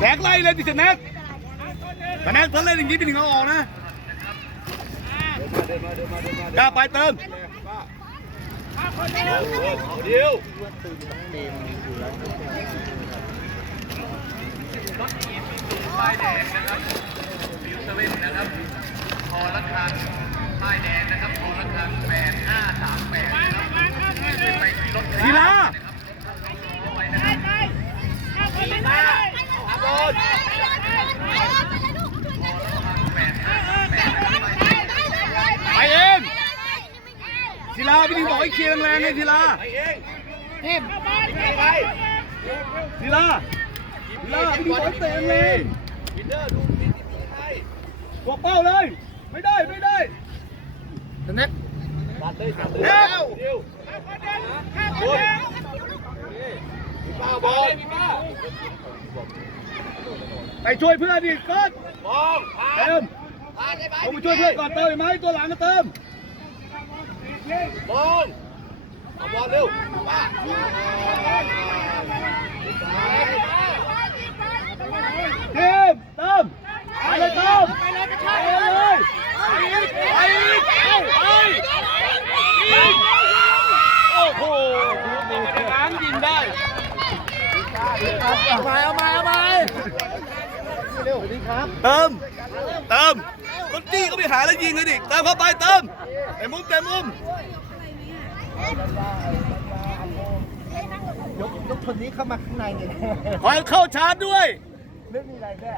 แบกไล่เลยดิเสน็กแต่แน็กถ้าเล่นอย่างนี้พี่หนึ่งเอาออกนะกล้าไปเติมเดียวป้ายแดงนะครับฟิวเซเว่นนะครับพอละครัง ป้ายแดงนะครับพอละครังแปดห้าสามแปดนะครับไปที่รถกีฬาไปเองศิลาพี่หนึ่งบอกให้เคลียร์แรงๆเลยศิลาไปเองทีมไปศิลาศิลาพี่หนึ่งบอกให้เตะแรงวินเนอร์ดูวินให้ๆบอกเป้าเลย ไม่ได้ ไม่ได้เส น็กตัดเลยตัดเลยเร็วเดียวคุณป้าบอลไปช่วยเพื่อนดิก้อนมองเติมผมไปช่วยเพื่อนก่อนเติมไหมตัวหลังก็เติมมองเอาบอลเร็วป้าทีมเติม ไปเลยติมไปเลยไปเลยไปอีกไปอีกเอ้าไปยิงโอ้โหล้างยิงได้เอาไปเอาไปเอาไปเร็วดีครับเติมเติมรถจี้ก็ไปหาแล้วยิงเลยดิเติมเข้าไปเติมเต็มมุมเต็มมุมยกยกคนนี้เข้ามาข้างในเนี่ยคอยเข้าชาร์จด้วยไม่มีอะไรแม่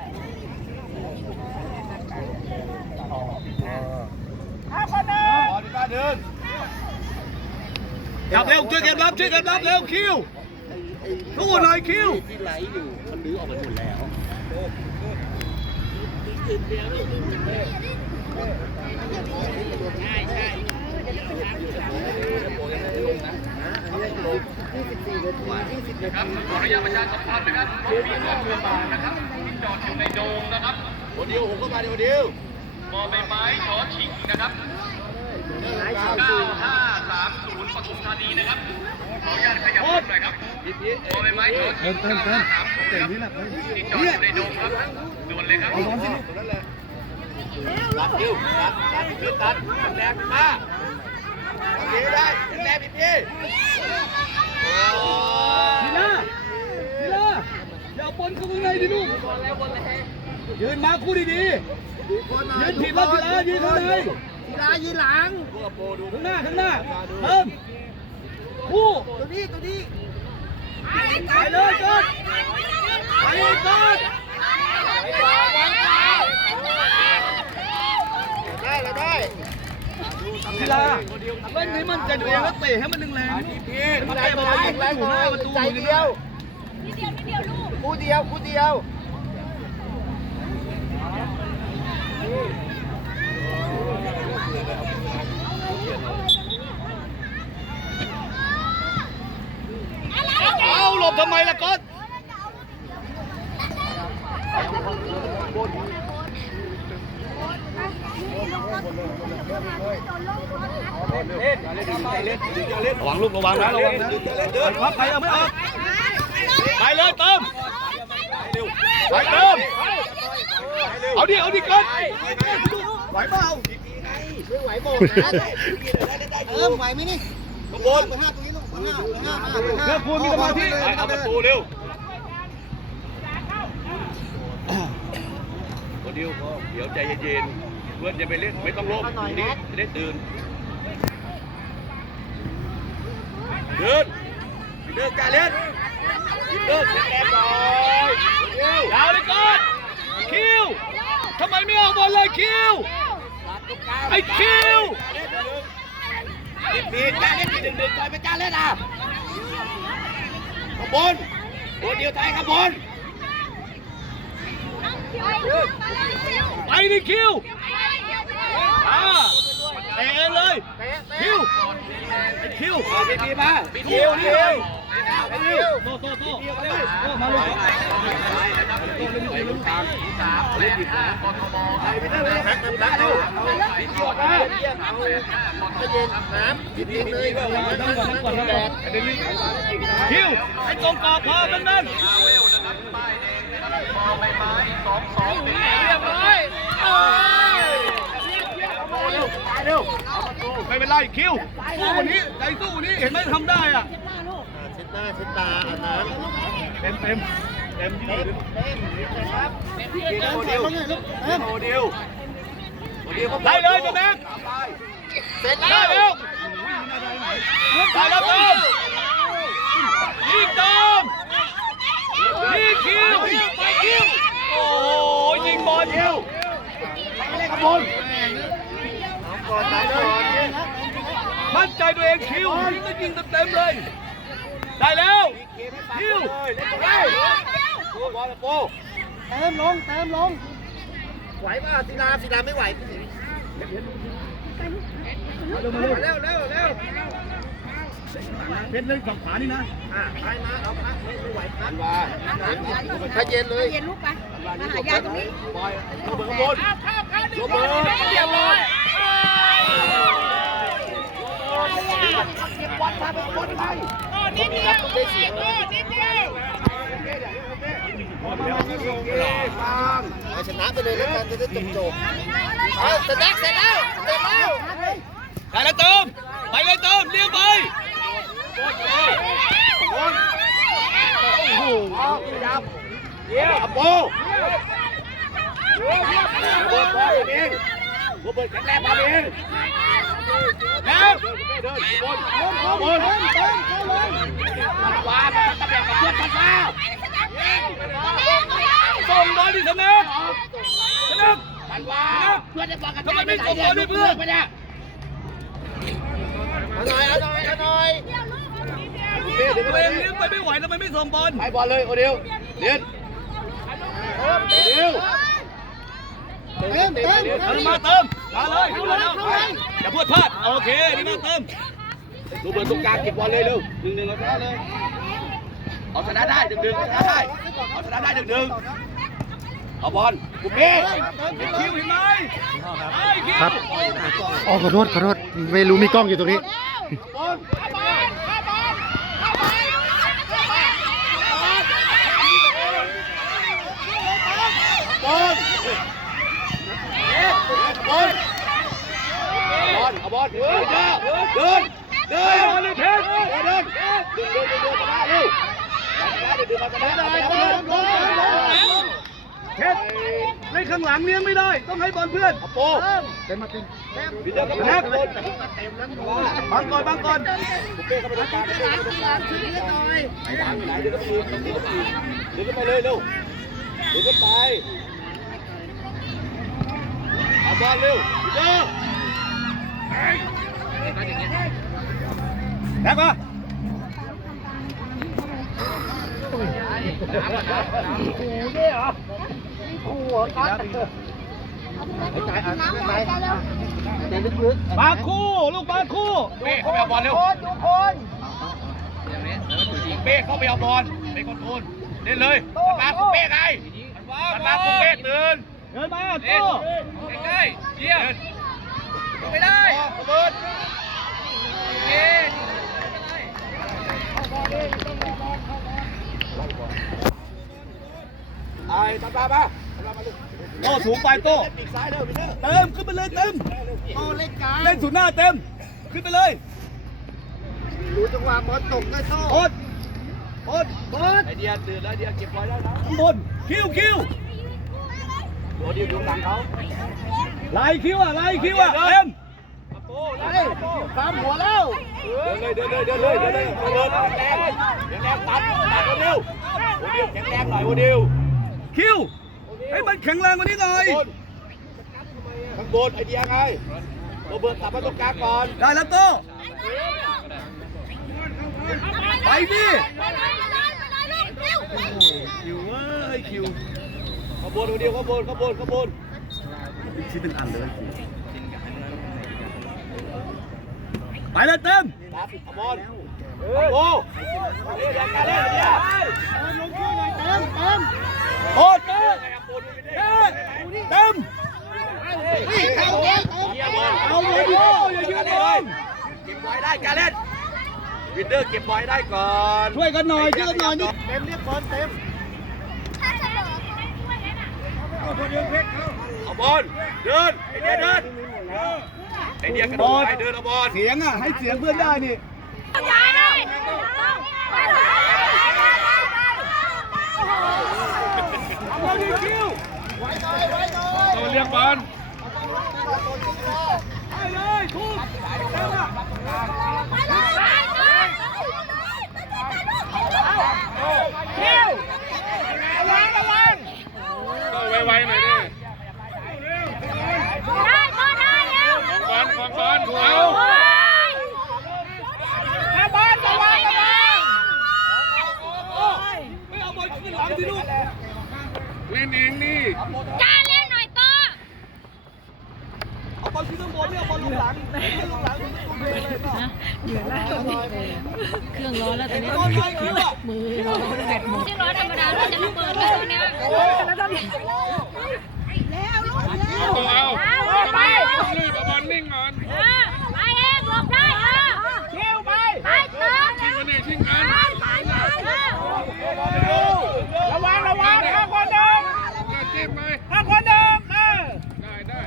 จับเร็วช่วยกันรับช่วยกันรับเร็วคิวสู้หน่อยคิวที่ไหลอยู่มันลื้อออกไปหมดแล้วครับขออนุญาตประชาสัมพันธ์นะครับมีรถกระบะนะครับที่จอดอยู่ในโดมนะครับ คนเดียวผมก็มาเดียวเดียวมอใบไม้ชอชิงนะครับ9530ปทุมธานีนะครับ ขออนุญาตขยับรถหน่อยครับมอใบไม้ชอชิง9530เจ๋งนี่แหละที่จอดอยู่ในโดมครับด่วนเลยครับตรงนั้นแหละตัดคิวตัดตัดคิวตัดแรงมาโอเคได้แรงพี่พี่ทีน่าทีน่าอย่าเอาบอลเข้าข้างในดิลูก ยืนมาคู่ดีๆยืนผิดแล้วทีละยืนข้างในกีฬายืนหลังข้างหน้าข้างหน้าเติมคู่ตัวนี้ตัวนี้ไปเลยก่อนไปก่อนได้แล้วได้ทีละเล่นให้มันใจตัวเองแล้วเตะให้มันแรงๆพี่แรงไปแรงไปใจเดียวคู่เดียวคู่เดียว เอาหลบทำไมล่ะก๊อตระวังลูกระวังนะระวังนะไปพับไปเอาไม่ออกไปเลยเติมไปเติม เอาดิเอาดิก๊อตไหวเปล่าไม่ไหวหมดนะเออไหวไหมนี่ข้างบนเบอร์ห้าตรงนี้ลูกเบอร์ห้าเบอร์ห้าเบอร์ห้าเพื่อคุณมีสมาธิไปเอาประตูเร็วคนเดียวพอเดี๋ยวใจเย็นๆเพื่อนจะไปเล่นไม่ต้องลบอยู่นี่จะได้ตื่นเดินเดินการเล่นเดินแรงหน่อยเดียวยาวเลยก๊อต คิวทำไมไม่เอาบอลเลยคิวไอ้คิวปิดปิดการเล่นปีหนึ่งหนึ่งต่อยไปการเล่นอะขบวนตัวเดียวไทยขบวนไปดิคิวอ่า เตะเองเลยคิวไอ้คิวเอาพี่พีมาคิวนี่เองไอ้คิวโตโตโตโตมาลูกไปลูกกลางสามแปดห้ากทมครับไปได้เลยแท็กได้ลูกพี่พีมาพี่พี่พี่นั่งก่อนนั่งก่อนนั่งก่อนคิวไอ้ตรงกรอบพอมันนั่นอาเวลนะครับป้ายแดงนะครับมอใบไม้สองสองหนึ่งเรียบร้อย ไม่เป็นไรคิวสู้วันนี้ใจสู้วันนี้เห็นไหมทำได้อะเช็ดหน้าเช็ดตาอาบน้ำเต็มเต็มเต็มที่โมเดลโมเดลโมเดลได้เลยตัวแม็กเสร็จได้แล้วแล้วได้แล้วเติมยิงเติมยิงคิวโอ้ยิงบอลเดียวขบวน ก่อนไหนก่อนมั่นใจตัวเองคิวยิงก็ยิงเต็มๆเลย ได้แล้วคิวโอ้บอลโปเติมลงเติมลง ไหวป่ะศิลาศิลาไม่ไหวเร็วเร็วเร็วเพชรเล่นฝั่งขวานี่นะ อะไปมาเอาพักไม่ไม่ไหวพัอักนว่าถ้าเย็นเลยเย็นลูกไปมาหายายตรงนี้บอยขบวนขบวนขบวนเรียบร้อย เอาชนะไปเลยแล้วกันจะได้จบจบเอาเสร็จแล้วเสร็จแล้วเสร็จแล้วได้แล้วเติมไปเลยเติมเลี้ยงไปโอ้โหเยี่ยมโปขบวนบอยเอง ขบวนแข็งแรงมาเองแล้วเดินขบวนขบวนมันวางตำแหน่งกับเพื่อนกันมาส่งบอลที่สนามสนามมันวางเพื่อนจะบอกกันทำไมไม่ส่งบอลให้เพื่อนไปเนี่ยเอาหน่อยเอาหน่อยเอาหน่อยเดี๋ยวตัวเลี้ยงไปไม่ไหวทำไมไม่ส่งบอลไปบอลเลยโอเดียวเลี้ยนเดียว เติมเติมเอามาเติมมาเลยดูแล้วอย่าพูดพลาดโอเคนี่มาเติมดูเบิร์ตรงกลางเก็บบอลเลยเร็วหนึ่งหนึ่งเอาชนะเลยเอาชนะได้หนึ่งหนึ่งเอาชนะได้เอาชนะได้หนึ่งหนึ่งเอาบอลกูเป้คิวเห็นไหมไอ้คิวครับอ๋อขอโทษขอโทษไม่รู้มีกล้องอยู่ตรงนี้บอลบอลบอล บอลเอาบอลเดินเดินเดินบอลเลยเพชรเดินเดินเดินเดินเดินเดินชนะเร็วชนะเดินเดินมาชนะได้เดินเดินเพชรเล่นข้างหลังเลี้ยงไม่ได้ต้องให้บอลเพื่อนโป้เต็มมาเต็มวิดีโอก็มาเต็มบังก่อนบังก่อนเป้ก็ไปตรงกลางเป้ก็ไปตรงกลางไหนทางไหนเดินก็ไปเดินก็ไปเดินก็ไปเลยเร็วเดินก็ไปเอาบอลเร็ววิดีโอแบ็คมาเดี๋ยวลึกบาคู่ ลูกบาคู่เป้เข้าไปเอาบอลเร็วๆทุกคนเป้เข้าไปเอาบอลไปคอนโทรลเล่นเลยมาคุณเป้ไงมันมาคุณเป้ตื่นเดินมาเล่โต้นใกล้ๆเยี่ยม ไม่ได้ระเบิดเย้ไอ้ตาตามาโต้สูงไปโต้ปีกซ้ายเร็วพี่เนอร์เติมขึ้นไปเลยเต็มโตเล่นกลางเล่นสุดหน้าเต็ม ขึ้นไปเลยรู้จังหวะบอลตกได้โต้โอ๊ตโอ๊ตโอ๊ตไอเดียตื่นแล้วเดียเก็บบอลแล้วนะข้างบนคิวคิว ไล่คิวอะไล่คิวอะเต็มโอ้ไล่ตามหัวแล้วเดินเลยเดินเลยเดินเลยเดินเลยเดินเลยแรงแรงตัดตัดโอเดียวโอเดียวแข็งแรงหน่อยโอเดียวคิวให้มันแข็งแรงกว่านี้หน่อยข้างบนไอเดียไงโรเบิร์ตตัดมาตรงกลางก่อนได้แล้วโต้ไปดิคิวเว้ยคิว ข้างบนโอเดียวข้างบนข้างบนข้างบนชิ้นเป็นอันเลยไปเลยเต็มครับเอาบอลโอ้เดี๋ยวการเล่นเนี่ยโอ้เต็มเต็มเอาบอลเอาเลยดิโออย่ายืนบอลเก็บบอยได้การเล่นวินเดอร์เก็บบอยได้ก่อน ช่วยกันหน่อยช่วยกันหน่อยนี่เต็มเรียกบอลเต็ม เอาบอลเดินไอเดียเดินไอเดียกระโดดไปเดินเอาบอลเสียงอะให้เสียงเพื่อนได้นี่เอาดิคิวต้องเรียกบอลไปเลยทุบเต็มอะคิวระวังระวัง ต้อง ไวๆหน่อยดิบอลของบอลเอาอาบอลระวังระวังไม่เอาบอลขึ้นหลังสิลูกเล่นเองนี่เอาบอลขึ้นข้างบน ไม่เอาบอลลงหลังไม่ลงหลังเหนื่อยแล้วเครื่องร้อนแล้วตอนนี้มือร้อนมือร้อนแบตหมดที่ร้อนธรรมดาเราจะระเบิดแลยเนี่ยเอาเอาเอาไปรีบเอาบอลนิ่งก่อน ไปเองหลบได้เออ คิวไป ไปเติม ชิงกันนี่ชิงกัน ระวังระวังข้างคนหนึ่ง เล่นจิ้มไหม ข้างคนหนึ่งเออ ได้ได้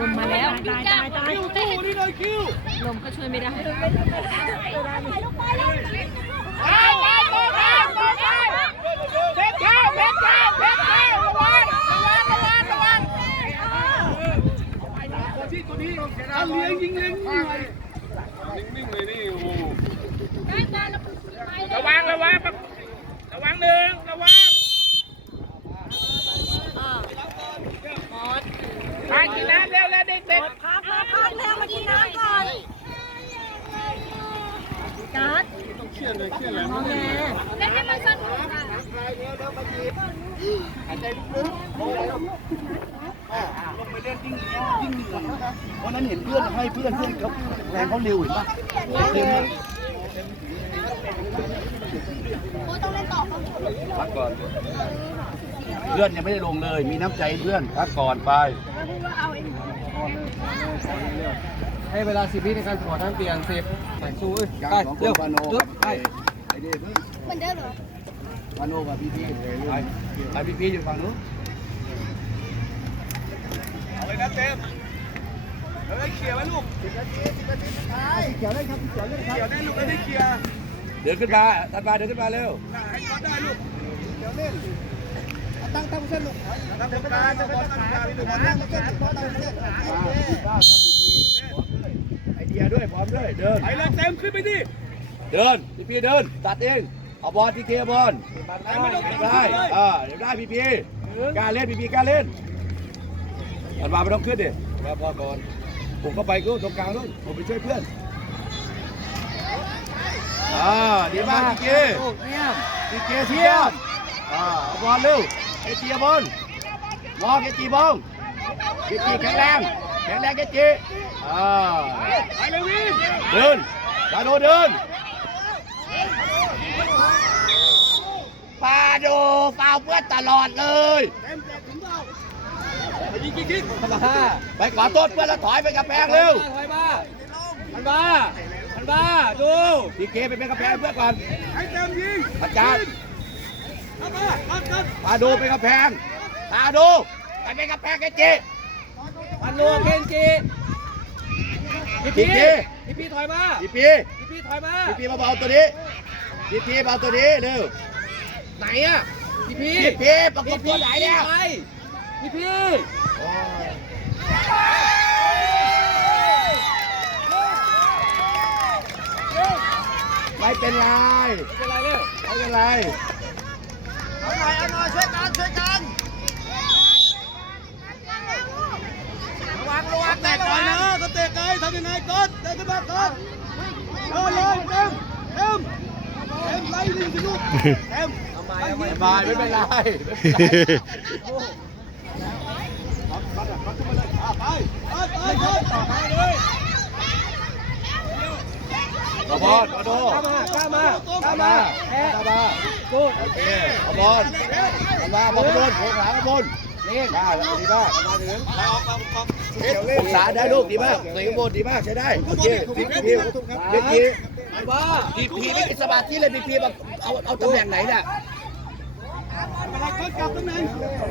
ลมมาแล้ว ตายตายตายคิวสู้นี่เลยคิวลมก็ช่วยไม่ได้ไปไปโกไปโกไปเพชรข้าวเพชรข้าวเพชรข้าวระวังระวังระวังระวังตัวที่ตัวนี้เอาเลี้ยงยิงเลี้ยงยิงนิ่งๆเลยนี่โอ้โหระวังระวังระวังหนึ่งระวังมากินน้ำเร็วเร็วเด็กเด็ก พักพักพักแล้วมากินน้ำก่อนการ์ด เครียดเลยเครียดเลยมองแงเล่นให้มันสนุกวันนั้นเห็นเพื่อนให้เพื่อนเพื่อนเขาแรงเขาเร็วเห็นปะเต็มอะพักก่อน เพื่อนยังไม่ได้ลงเลย มีน้ำใจเพื่อนพักก่อนไปเอาเอง ให้เวลาสิบวิในการขอน้ำเปลี่ยนสิบใส่สู้ไปเร็วปาโนครับไปไอเดฟเหมือนเดิมเหรอปาโนกับพี่พี่ไปไปพี่พี่อยู่ฝั่งนู้นเอาเลยนะเต็มเฮ้ยเคลียร์ไว้ลูกเขียวได้ครับเขียวได้ครับเขียวได้ลูกไม่ได้เคลียร์เดินขึ้นมาตัดมาเดินขึ้นมาเร็วให้ก็ได้ลูกเขียวเล่นตั้งตั้งเส้นลูกตั้งตรงกลางตั้งตรงกลางพี่ลูกตั้งเส้นตั้งเส้นไอเดียด้วยพร้อมด้วยเดินไปเลยเต็มขึ้นไปดิเดินพี่พี่เดิน ตัดเองเอาบอลที่เคบอลได้อ่าเดี๋ยวได้พี่พี่กล้าเล่นพี่พี่กล้าเล่นอันมาไม่ต้องขึ้นดิมาพอก่อนผมเข้าไปกูตรงกลางนู่นผมไปช่วยเพื่อนอ่าดีมากพี่เกพี่เกเทียมอ่าเอาบอลเร็วเอจีเอาบอลวอลเอจีบอลเอจีแข็งแรงแข็งแรงเอจีอ่าไปเลยวินเดินปาโดเดินปาโดฟาวเพื่อนตลอดเลยเต็มเต็มถึงเราไปยิงยิงยิงไปขอโทษเพื่อนแล้วถอยไปกระแพงเร็วถอยมามันบ้ามันบ้าดูพีเคไปเป็นกระแพงเพื่อนก่อนให้เต็มยิงอาจารย์เอามาเอากันปาโดเป็นกระแพงปาโดไปเป็นกระแพงไอ้เจ มันนัวเคนจีพี่พีพี่เคพี่พี่ถอยมาพีพีพี่พี่ถอยมาพีพีมาเบาตัวนี้พีพีเบาตัวนี้เร็วไหนอะพี่พี่พีพีประกบตัวไหนเนี่ยไปพี่พี่ไม่เป็นไรเป็นไรเนี่ยไม่เป็นไรเอาหน่อยเอาหน่อยช่วยกันช่วยกัน ระวังระวังเตะไกลนะก็เตะไกลทำยังไงก่อนเดินขึ้นมาก่อนเอาเลยเต็มเต็มเต็มไล่ลิงสิลูกเต็มเอาใหม่ไล่เอาใหม่ยิงบายไม่เป็นไรไม่เป็นไรไปไปไปไปไปเลยเอาบอลมาดูกล้ามากกล้ามาล้ามาตาบาสู้โอเคเอาบอลเอามาบอลบนโผล่ขาบนนี่ ได้แล้วดีมากองศาได้ลูกดีมากเตะบนดีมากใช้ได้โอเคพีพีพีพีบ้าพีพีไม่มีสมาธิเลยพีพีแบบเอาเอาตำแหน่งไหนน่ะกลับตำแหน่ง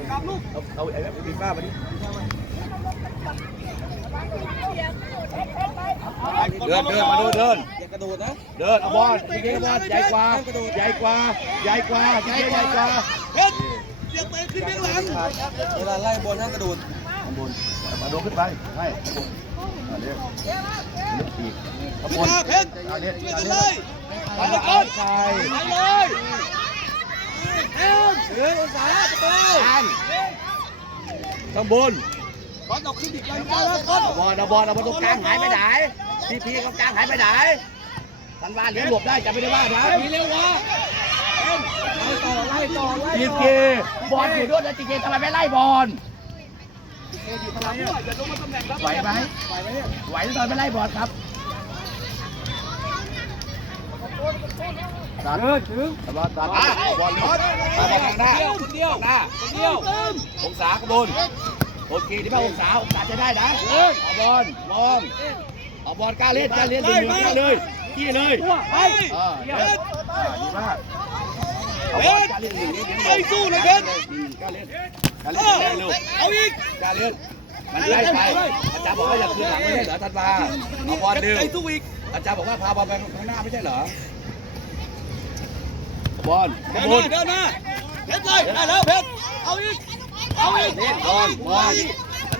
กลับลูกเอาไอ้พีพีป้ามาดิเดินเดินมาดูเดินอย่ากระโดดนะเดินเอาบอลพีพีบอลใหญ่กว่าใหญ่กว่าใหญ่กว่าใหญ่ใหญ่กว่า เฮ้ยเดี๋ยวเตะขึ้นข้างหลังเวลาไล่บอลนั่งกระโดดข้างบนมาดูขึ้นไปให้ข้างบนอ่าเรียกเรียกอีกข้างบนมาเพชรอ่าเรียกช่วยอ่ากันเรีเลยยกไปเลยก่อนใช่ไปเลยเอ็มเออองศาประตูอันข้างบนบอลออกขึ้นอีกแล้วแล้วบอลเอาบอลเอาบอลเอาบอลตรงกลางหายไปไหนพีพีตรงกลางหายไปไหนทันวาเหลือหลบได้จะไม่ได้ว่านะมีเร็ววะ จีต่อเกบอลอยู่ด้วยนะจีเกทำไมไม่ไล่บอลอย่าลงมาตำแหน่งครับไหวไหมไหวไหมเนี่ยไหวตอนไม่ไล่บอลครับตัดเดินถึงตัดบอลตัดอะบอลเลยตัดบอลข้างหน้าคนเดียวข้างหน้าคนเดียวองศาขบวนโอเคที่แม่องศาองศาจะได้นะเอาบอลมองเอาบอลกล้าเล่นกล้าเล่นดึงมือกล้าเลยขี้เลยไปเออเล่นอ่าดีมาก เอาบนไปสู้นะเพชรกล้าเล่นเอาอีกกล้าเล่นมันไล่ไปอาจารย์บอกว่าอย่าคืนหลังไม่ใช่เหรอธันวาเอาบอลดึงใจสู้อีกอาจารย์บอกว่าพาบอลไปข้างหน้าไม่ใช่เหรอบอลเดินหน้าเดินหน้าเพชรเลยได้แล้วเพชรเอาอีกเอาอีกบอลบอล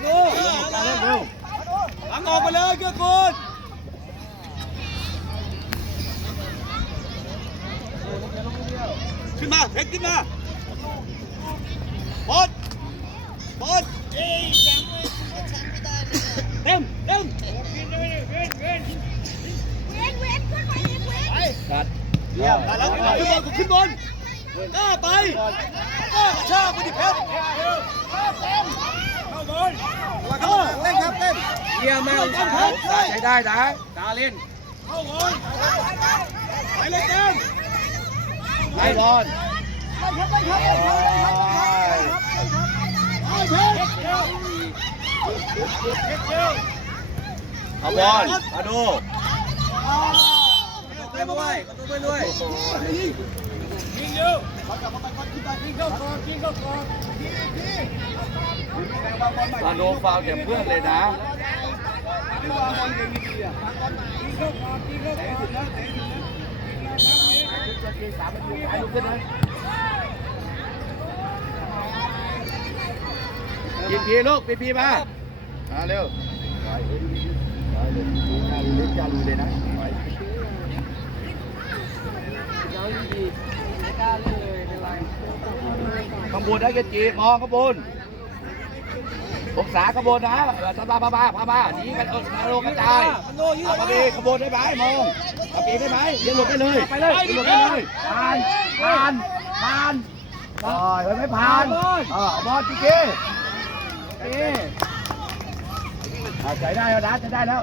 ดูการเล่นเร็วหลังออกไปเลยเกื้อกูล ขึ้นมาเพชรขึ้นมาบอลบอลเต็มเต็มตัดเยี่ยมมาแล้วขึ้นบอลขึ้นบอลกล้าไปกล้ากระชากไปดิเพชรเข้าบอลเล่นครับเล่นเยี่ยมมากครับใช้ได้นะกาเล่นเข้าบอลไปเลยเต็ม ไล่บอลเอาบอลมาดูเต็มไปประตูไปด้วยยิงเยอะเขากลับมาก่อนขึ้นไปยิงเข้าก่อนยิงเข้าก่อนมาดูฟาวล์เก็บเพื่อนเลยนะ ก่อนยิงเข้าก่อนนะเตะถึงนะกินพีลูกพีพีมามาเร็วไปเลยไปเลยเล่นจารูเลยนะไปข้างบนได้กันจีมองข้างบนองศาข้างบนนะสบาพาบ้าพาบ้าหนีกันเออาโลกระจายเอามาดีข้างบนได้ไหมมอง เอาปีได้ไหมเลี้ยงหลบได้เลยไปเลยหลบได้เลยผ่านผ่านผ่านผ่านไม่ผ่านเออบอลจีเกเอ๊ะเอาใจได้แล้วนะใจได้แล้ว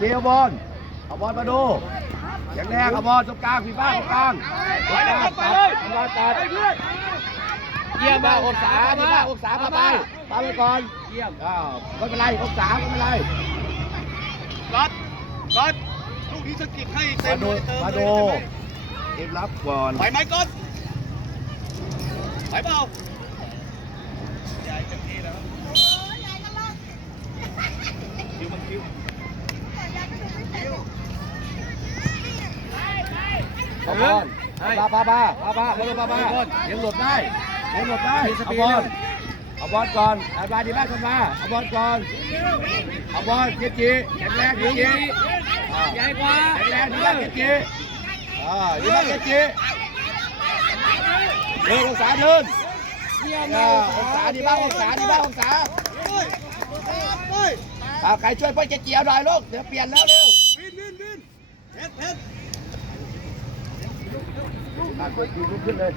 เดียวบอลเอาบอลมาดูอย่างแรกเอาบอลตรงกลางพี่บ้านตรงกลางตรงกลางตัดตรงกลางตัดเยี่ยมมากองศาพี่บ้านองศาพาไปพาไปก่อน เยี่ยมอ้าวไม่เป็นไรองศาไม่เป็นไรก๊อตก๊อตลูกนี้สกิดให้เต็มามดูเลยเติมมาเลดูยเกมรับก่อนไปไหมก๊อตไปเปล่าใหญ่เต็มที่แล้ว คิวมันคิวเอาบอลพาพาพาพาพาเร็วพาพาเลี้ยงหลบได้เลี้ยงหลบได้เอาบอล เอาบอลก่อนเอาบอลดีมากขึ้นมาเอาบอลก่อนเอาบอลเจีจีแข็งแรงเจีจีใหญ่กว่าแข็งแรงดีมากเจีจีอ่าดีมากเจีจีเดินองศาเดินองศาดีมากองศาดีมากองศาเอาใครช่วยพ่อเจีจีเอาหน่อยลูกเดี๋ยวเปลี่ยนแล้วเร็ววินวินวินเพชรเพชรขึ้นเลย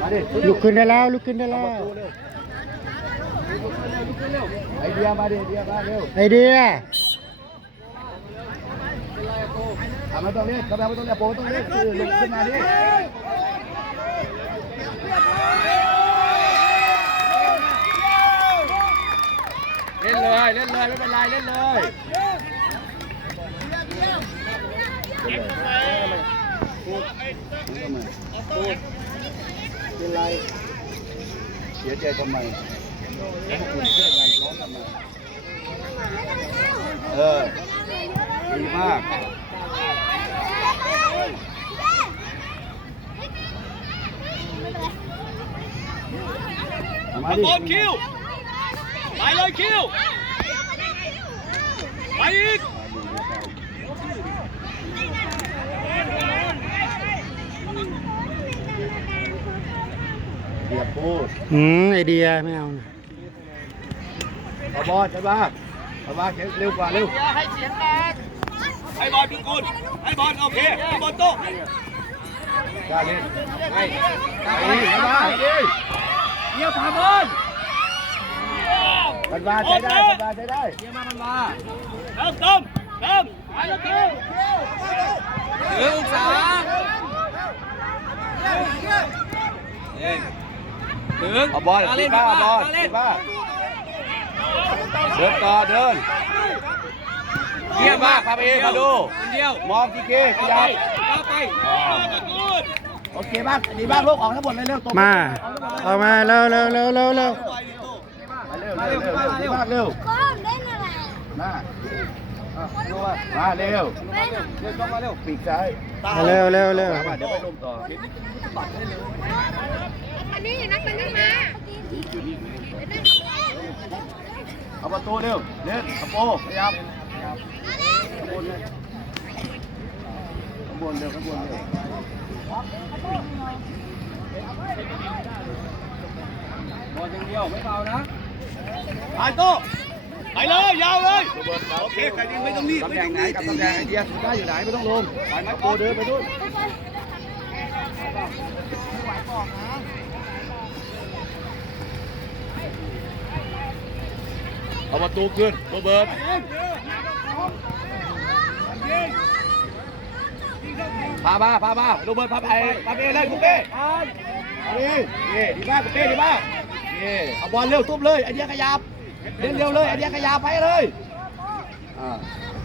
มาดิลุกขึ้นได้แล้วลุกขึ้นได้แล้วประตูเร็วไอเดียมาดิไอเดียมาเร็วไอเดียทำมาต้องเล่นกำลังไม่ต้องเล่นโปต้องเล่นคือลงขึ้นมาดิเล่นเลยเล่นเลยไม่เป็นไรเล่นเลย เป็นไรเสียใจทำไมคุณเชื่อกันร้องทำไมเออดีมากมาดิบอลคิวไปเลยคิวไปอีก เดียบพูดอืมไอเดียไม่เอานะเอาบอลใช่ป่ะเอาบอลเร็วกว่าเร็วให้บอลพี่กุลให้บอลโอเคให้บอลโต้กล้าเล่นให้ไปดิมาดิเยี่ยมพาบอลมันมาใช้ได้มันมาใช้ได้เติมเติมเติมไปเลยเติมหนึ่งสามห นึ่งเอาบอลตีบ้าเอาบอลตีบ้าเดินต่อเดินเยี่ยมมากพาไปเองมาดูเดียวมองทีเกขยับต่อไปตะกูลโอเคบ้างดีบ้างลูกออกทั้งหมดเลยเร็วตรงมา เอามาเร็วเร็วเร็วเร็วเร็วมาเร็วเร็วเร็วดีมากเร็วก็เล่นอะไรมามาเร็วเล่นเร็วต้องมาเร็วปีกซ้ายมาเร็วเร็วเร็วมาเดี๋ยวไปลงต่อ อันนี้นักมันนี่มาเอาประตูเร็วเล่นกระโปงขยับข้างบนเลยข้างบนเร็วข้างบนเร็วบอลอย่างเดียวไม่เบานะไปโต้ไปเลยยาวเลยโอเคใครดีไม่ต้องรีบไม่แหน่ต้องรีบกับตำแหน่งไอเดียดได้อยู่ไหนไม่ต้องลงไปมาโกเดินไปด้วย เอาประตูขึ้นโรเบิร์ตพามาพามาโรเบิร์ตพาไปพาไปเลยคุณเป้เอาดินี่ดีมากคุณเป้ดีมากนี่เอาบอลเร็วตุ้มเลยไอเดียขยับเล่นเร็วเลยไอเดียขยับไปเลยอ่า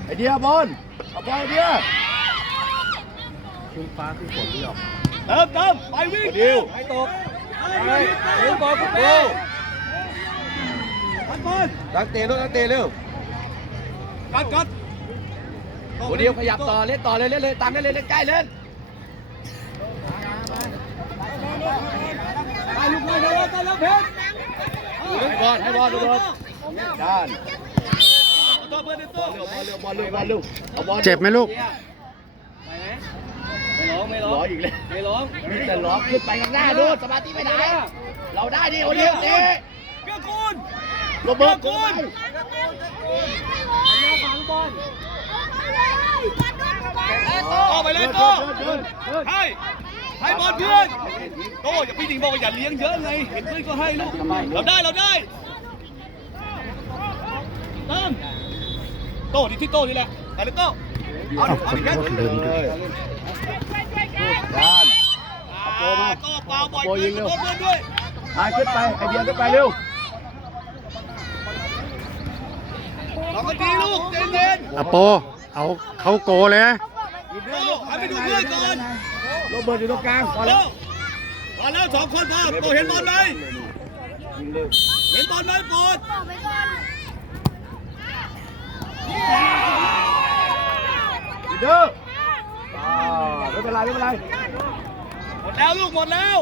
ไอเดียบอลเอาบอลไอเดียเติมเติมไปวิ่งดิวไปตกไปเร็วก่อนคุณดิเร็ ววกัดบอลตั้งเตะลูกตั้งเตะเร็วกัดกัดโอ้เดียวขยับต่อเล่นต่อเลยเล่นเลยตามเล่นเลยเล่นใกล้เล่นไปลูกบอลไปแล้วไปแล้วเพชรให้บอลให้บอลดูบอลด้านตัวเพื่อนตัวเร็วบอลเร็วบอลเร็วบอลเร็วเอาบอลเจ็บไหมลูกไม่ร้องไม่ร้ร้อองอีกเลยไม่ร้องมีแต่ร้องขึ้นไปข้างหน้าดูสมาธิไปไหนเราได้ดิโอเดียวเตะเกื้อกูล โรเบิร์ตเกื้อกูลต่อไปเลยโต้ให้ให้บอลเพื่อนโต้อย่าพี่หนิงบอกว่าอย่าเลี้ยงเยอะไงเห็นเพื่อนก็ให้ลูกเราได้เราได้เติมโต้ที่ที่โต้นี่แหละไปเลยโต้เอาเอาเอาขอดิโทแค่ษลืมดูด้านโต้โต้เปล่าบ่อยเพื่อนโต้เพื่อนด้วยพาขึ้นไปไอเดียขึ้นไปเร็ว เราก็ดีลูกเย็นเย็นอะโป เอาเขาโกเลยนะโต้หันไปดูเพื่อนก่อนโรเบิร์ตอยู่ตรงกลางพอแล้โต้วพอแล้วสองคนพอโต้เห็นบอลไหมยิงเร็วเห็นบอลไหมโปรดยิงเด้ออ่าไม่เป็นไรไม่เป็นไรหมดแล้วลูกหมดแล้ว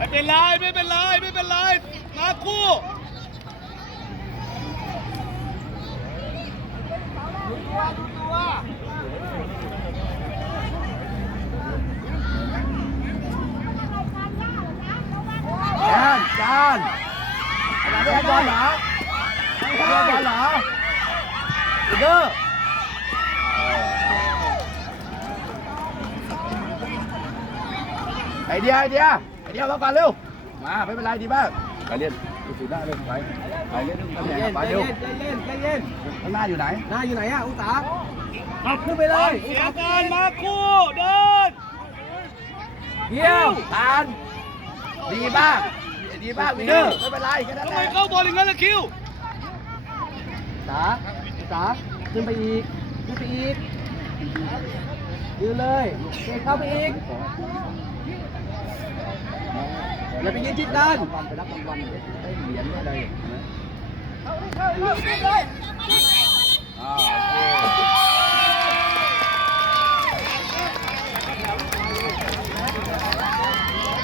ไม่เป็นไรไม่เป็นไรไม่เป็นไรมาคู่จานจานอะไรไม่บอลเหรอไม่บอลเหรอเด้อไอเดียไอเดีย เดียมาก่อนเร็ว มาไม่เป็นไรดีมากไปเล่นดูสีหน้าเล่นไปไปเล่นเรื่องตำแหน่งไปเร็วใจเย็นใจเย็นข้างหน้าอยู่ไหน หน้าอยู่ไหนอะอุตสาเอาขึ้นไปเลยเสียการมาคู่เดินเยี่ยมตานดีมากดีมากวินเนอร์ไม่เป็นไรแค่นั้นทำแหไมละเข้าบอลอย่างนั้นล่ะคิวสาสาขึ้นไปอีกขึ้นไปอีกยืนเลยเกเข้าไปอีก อย่าไปยืนชิดกันไปรับรางวัลได้เหรียญอะไรอ่าโอเค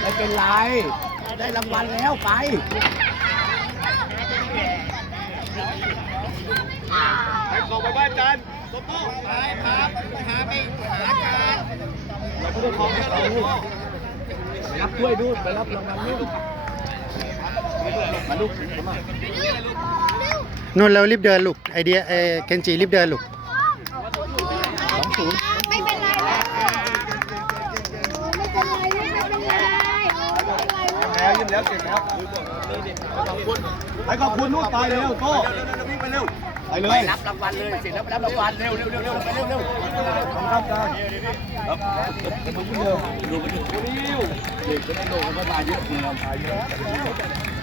ไม่เป็นไร ได้รางวัลแล้วไปไปขอไปบ้านจันโตโต้ไปครับไปหาไปหาการเราไม่ได้ของกันลูกไป รับถ้วยดูไปรับรางวัลดูมาลูกมานู่นเรารีบเดินลูกไอเดียเออเคนจิรีบเดินลูกไม่เป็นไรไม่เป็นไรไม่เป็นไรแล้วยิ้มแล้วเสร็จแล้วไปขอบคุณลูกตายเร็วโต้วิ่งไปเร็วไปเลไปยรับรางวัลเลยเสร็จแล้วไปรับรางวัลเร็วเร็วเร็วเร็วไปเร็วเร็วขอบคุณครับ Đúng. Đúng. Đúng. Đúng. Đúng. Đúng. Đúng. Đúng. Đúng. Đúng. Đúng. Đúng. Đúng. Đúng. Đúng.